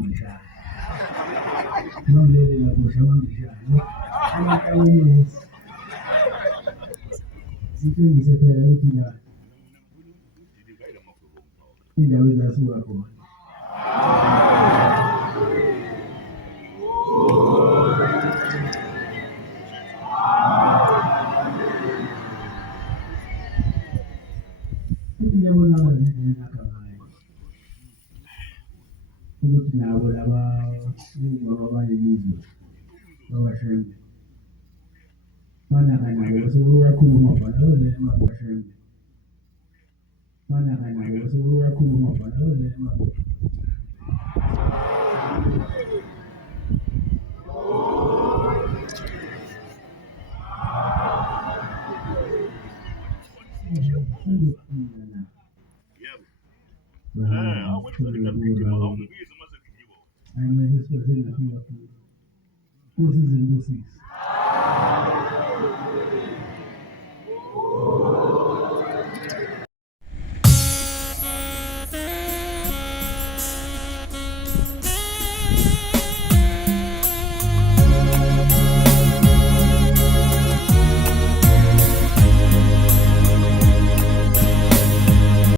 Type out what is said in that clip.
mangishaya ngilelela kusho mangishaya amaqhawe sithengise phela ukuthi la indawo ezasuka khona ngiyabonakala ngendlela ngayo ukuthi nabo laba balelizwe babashembe nabo sekuyakhuluma bhalole emabashembe nabo sekuyakhuluma bhalole emabashembe I mean, this was in the